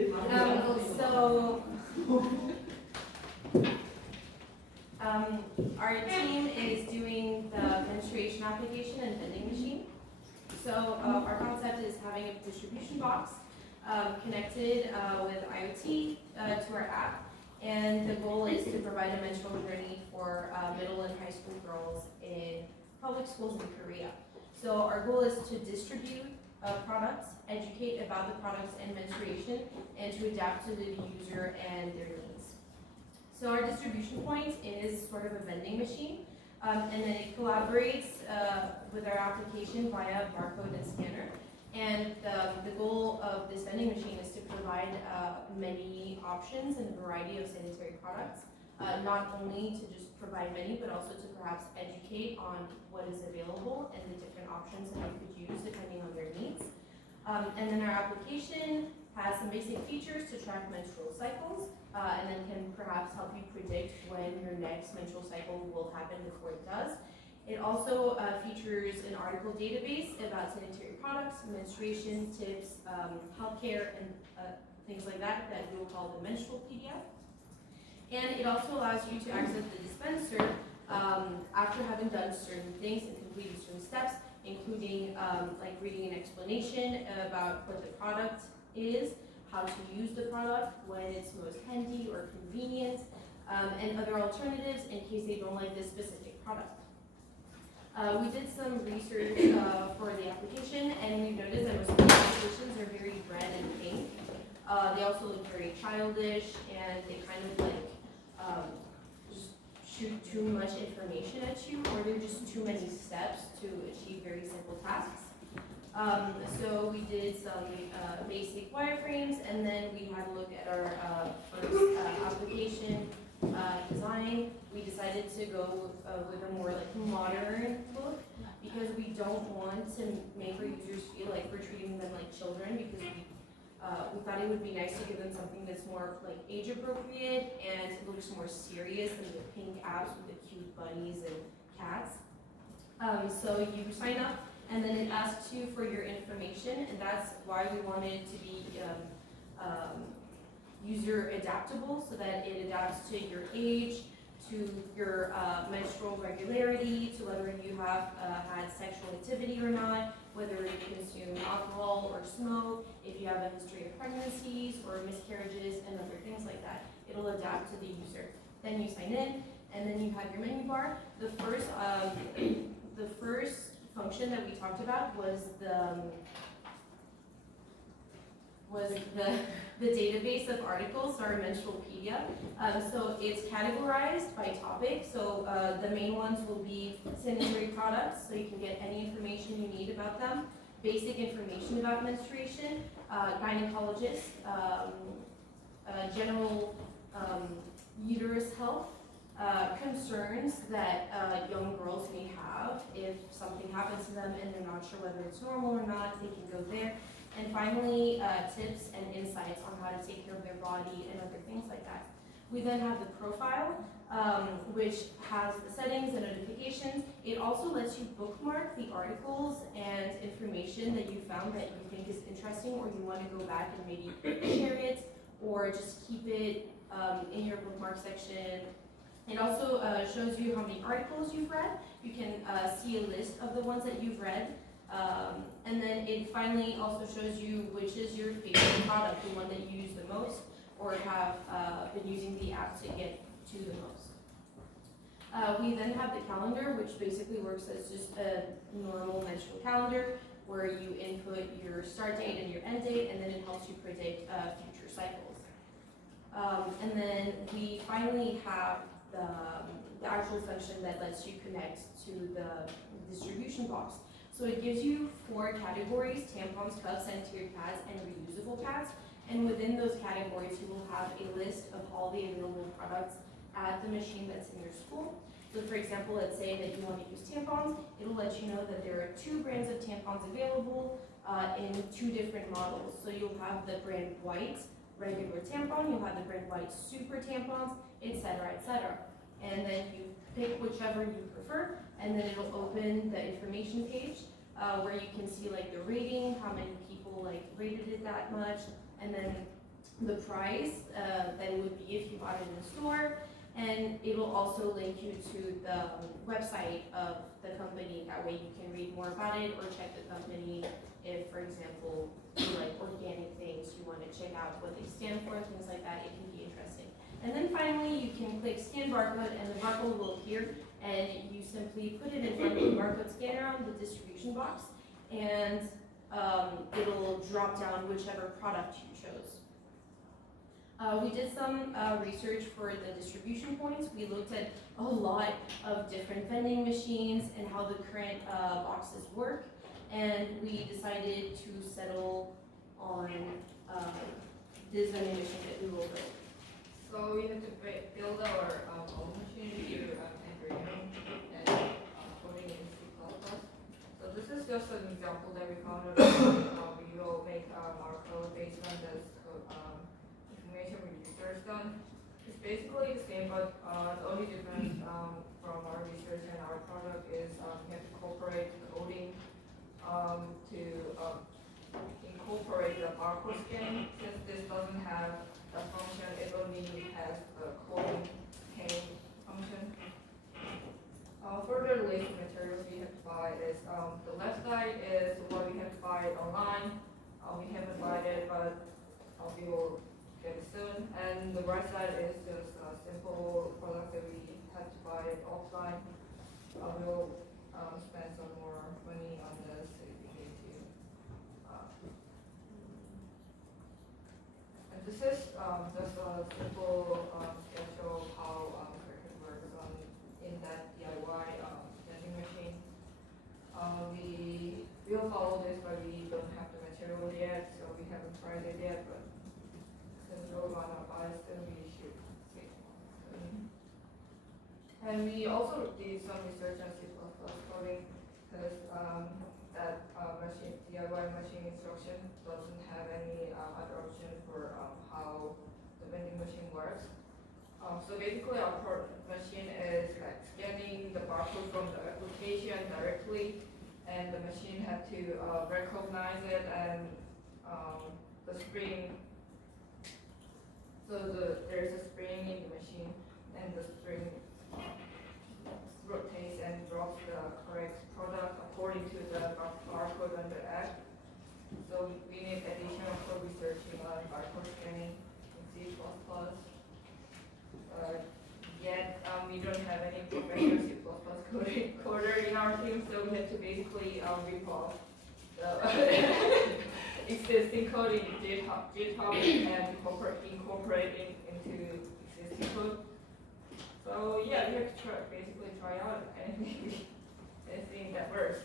So our team is doing the menstruation application and vending machine. So our concept is having a distribution box connected with IoT to our app. And the goal is to provide a menstrual journey for middle and high school girls in public schools in Korea. So our goal is to distribute products, educate about the products and menstruation, and to adapt to the user and their needs. So our distribution point is sort of a vending machine, and then it collaborates with our application via barcode and scanner. And the goal of this vending machine is to provide many options and a variety of sanitary products, not only to just provide many, but also to perhaps educate on what is available and the different options that they could use depending on their needs. And then our application has some basic features to track menstrual cycles, and then can perhaps help you predict when your next menstrual cycle will happen before it does. It also features an article database about sanitary products, menstruation tips, healthcare, and things like that we will call the menstrual PDF. And it also allows you to access the dispenser after having done certain things and completed certain steps, including like reading an explanation about what the product is, how to use the product, when it's most handy or convenient, and other alternatives in case they don't like this specific product. We did some research for the application, and we've noticed that most of the applications are very red and pink. They also look very childish, and they kind of like just shoot too much information at you, or they're just too many steps to achieve very simple tasks. So we did some basic wireframes, and then we had a look at our first application design. We decided to go with a more like modern look, because we don't want to make our users feel like we're treating them like children, because we thought it would be nice to give them something that's more like age appropriate and looks more serious than the pink apps with the cute bunnies and cats. So you sign up, and then it asks you for your information, and that's why we wanted it to be user adaptable, so that it adapts to your age, to your menstrual regularity, to whether you have had sexual activity or not, whether you consume alcohol or smoke, if you have a history of pregnancies or miscarriages and other things like that. It'll adapt to the user. Then you sign in, and then you have your menu bar. The first function that we talked about was the database of articles, our menstrualpedia. So it's categorized by topic. So the main ones will be sanitary products, so you can get any information you need about them, basic information about menstruation, gynecologist, general uterus health, concerns that young girls may have if something happens to them and they're not sure whether it's normal or not, they can go there. And finally, tips and insights on how to take care of their body and other things like that. We then have the profile, which has the settings and notifications. It also lets you bookmark the articles and information that you found that you think is interesting, or you want to go back and maybe share it, or just keep it in your bookmark section. It also shows you how many articles you've read. You can see a list of the ones that you've read. And then it finally also shows you which is your favorite product, the one that you use the most or have been using the app to get to the most. We then have the calendar, which basically works as just a normal menstrual calendar where you input your start date and your end date, and then it helps you predict future cycles. And then we finally have the actual function that lets you connect to the distribution box. So it gives you 4 categories: tampons, cups, sanitary pads, and reusable pads. And within those categories, you will have a list of all the available products at the machine that's in your school. So for example, let's say that you want to use tampons. It'll let you know that there are 2 brands of tampons available in 2 different models. So you'll have the brand white regular tampon, you'll have the brand white super tampons, etc., etc. And then you pick whichever you prefer, and then it'll open the information page where you can see like the rating, how many people like rated it that much, and then the price that it would be if you bought it in the store, and it will also link you to the website of the company. That way you can read more about it or check the company if, for example, you like organic things, you want to check out what they stand for, things like that. It can be interesting. And then finally, you can click scan barcode, and the barcode will appear, and you simply put it in front of the barcode scanner on the distribution box, and it'll drop down whichever product you chose. We did some research for the distribution points. We looked at a lot of different vending machines and how the current boxes work, and we decided to settle on this vending machine that we will build. So we had to build our own machine to embryo and coding in C++. So this is just an example that we found out. We will make our code based on this information we researched on. It's basically the same, but the only difference from our research and our product is we have to incorporate coding to incorporate the barcode scanning. Since this doesn't have a function, it only has the coding scanning function. For the list of materials we have to buy is the left side is what we have to buy online. We haven't bought it, but we will get it soon. And the right side is just a simple product that we had to buy it offline. We'll spend some more money on this if we need to. And this is just a simple sketch of how Cricut works in that DIY vending machine. We will follow this, but we don't have the material yet, so we haven't tried it yet. But since we're gonna buy it, then we should see. And we also did some research on C++ coding because that machine DIY machine instruction doesn't have any other option for how the vending machine works. So basically, our machine is like scanning the barcode from the application directly, and the machine had to recognize it, and the spring. So there's a spring in the machine, and the spring rotates and drops the correct product according to the barcode on the app. So we need additional code researching on barcode scanning in C++. Yet we don't have any professional C++ coder in our team, so we have to basically rip off the existing code in GitHub and incorporate it into existing code. So yeah, we have to basically try out anything that works.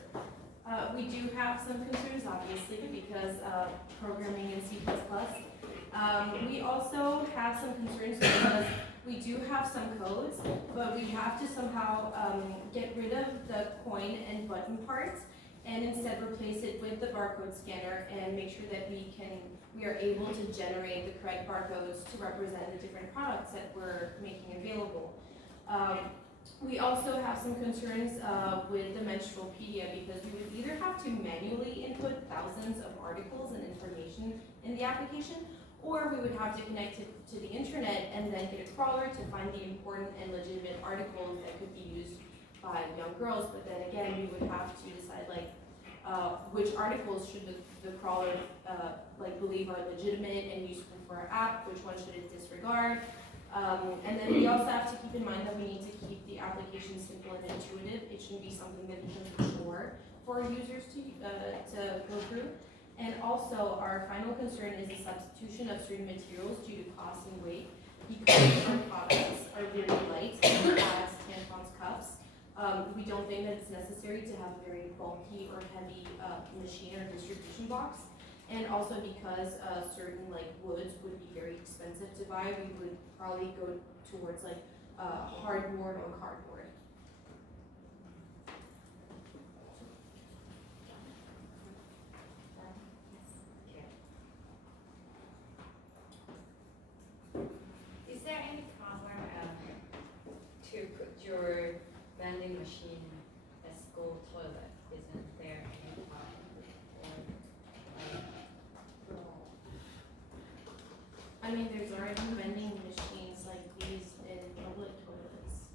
We do have some concerns, obviously, because programming in C++. We also have some concerns because we do have some codes, but we have to somehow get rid of the coin and button parts and instead replace it with the barcode scanner and make sure that we are able to generate the correct barcodes to represent the different products that we're making available. We also have some concerns with the Menstrualpedia because we would either have to manually input thousands of articles and information in the application, or we would have to connect it to the internet and then get a crawler to find the important and legitimate articles that could be used by young girls. But then again, we would have to decide which articles should the crawler believe are legitimate and useful for our app, which one should it disregard. And then we also have to keep in mind that we need to keep the application simple and intuitive. It shouldn't be something that becomes a chore for our users to go through. And also, our final concern is the substitution of certain materials due to cost and weight. Because our products are very light, as tampons, cups, we don't think that it's necessary to have a very bulky or heavy machine or distribution box. And also because certain woods would be very expensive to buy, we would probably go towards hardboard or cardboard. Is there any problem to put your vending machine as school toilet? Isn't there any problem? I mean, there's already vending machines like these in public toilets.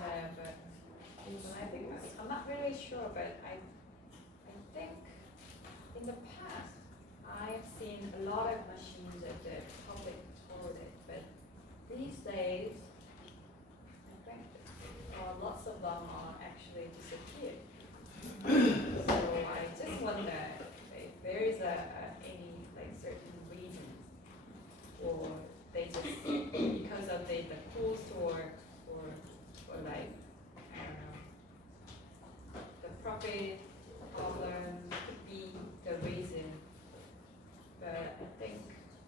Yeah, but I think, I'm not really sure, but I think in the past, I've seen a lot of machines at the public toilet, but these days, I think lots of them are actually disappeared. So I just wonder if there is any like certain reason, or they just because of the cool store or like I don't know, the profit problem could be the reason. But I think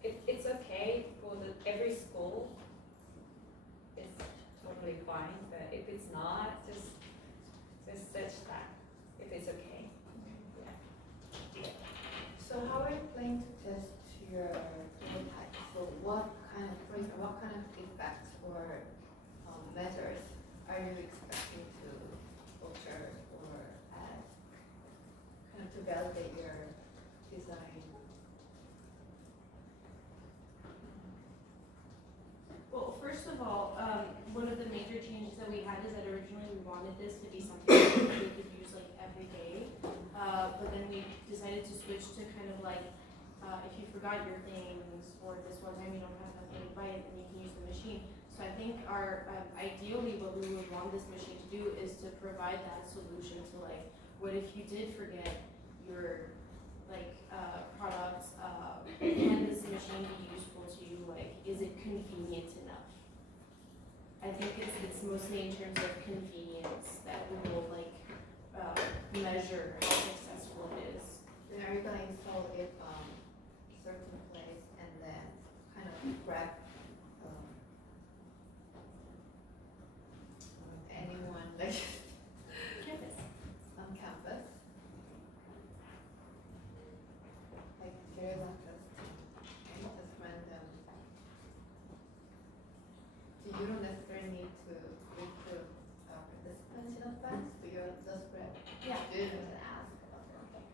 it's okay for every school. It's totally fine. But if it's not, just search that if it's okay. Yeah. So how are you planning to test your prototype? So what kind of effects or measures are you expecting to observe or add, kind of to validate your design? Well, first of all, one of the major changes that we had is that originally we wanted this to be something that we could use like every day. But then we decided to switch to kind of like, if you forgot your things or this one time you don't have enough money to buy it, then you can use the machine. So I think our, ideally what we would want this machine to do is to provide that solution to like, what if you did forget your like, products, can this machine be useful to you? Like, is it convenient enough? I think it's mostly in terms of convenience that we will like, measure how successful it is. Then are you gonna install it certain place and then kind of grab anyone like Campus. on campus? Like very like just random. So you don't necessarily need to recruit participants in advance, but you're just grab Yeah. students and ask about something.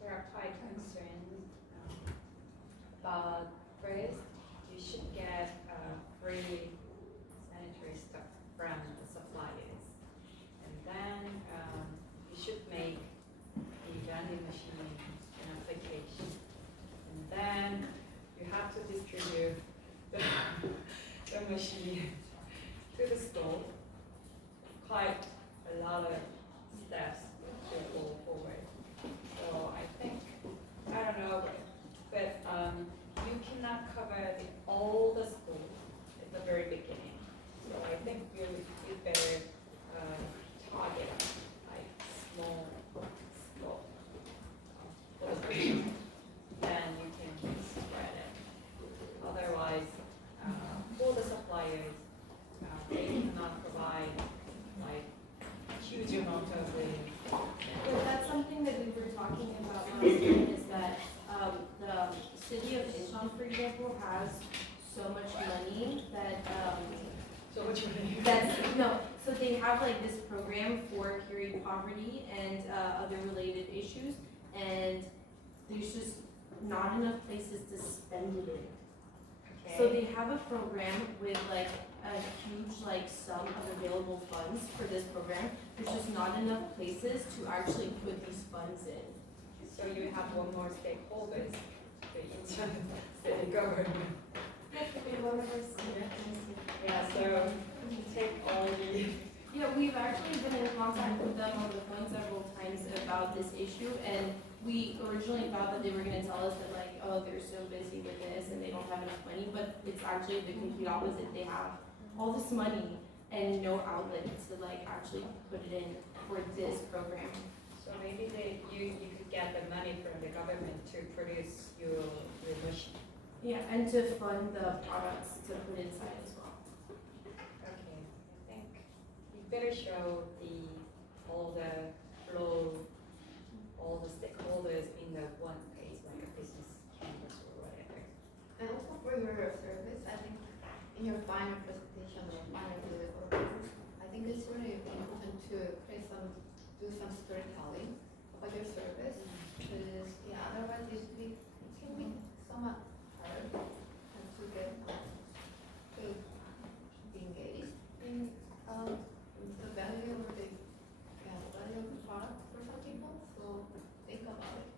There are quite concerns about first, you should get free sanitary stuff from the suppliers, and then you should make the vending machine an application, and then you have to distribute the machine to the store. Quite a lot of steps to go forward. So I think, I don't know, but you cannot cover all the schools at the very beginning. So I think you better target like small scope for the first time. Then you can spread it. Otherwise, for the suppliers, they cannot provide like huge amount of But that's something that we were talking about last time, is that the city of Incheon, for example, has so much money that so much money. so they have like this program for curing poverty and other related issues, and there's just not enough places to spend it in. So they have a program with like a huge like sum of available funds for this program. There's just not enough places to actually put these funds in. So you have one more stakeholders, the Incheon city government. Yeah, so take all the. Yeah, we've actually been in contact with them on the phone several times about this issue, and we originally thought that they were gonna tell us that like, oh, they're so busy with this and they don't have enough money, but it's actually the complete opposite. They have all this money and no outlet to like actually put it in for this program. So maybe you could get the money from the government to produce your machine. Yeah, and to fund the products to put inside as well. Okay, I think you better show all the flow, all the stakeholders in the one place, like a business canvas or whatever. And also for your service, I think in your final presentation or final deliverable, I think it's really important to do some storytelling about your service. Because also think about it.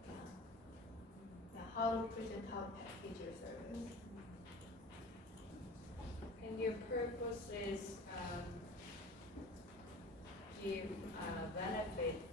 Yeah, how to present, how to package your service. And your purpose is give benefit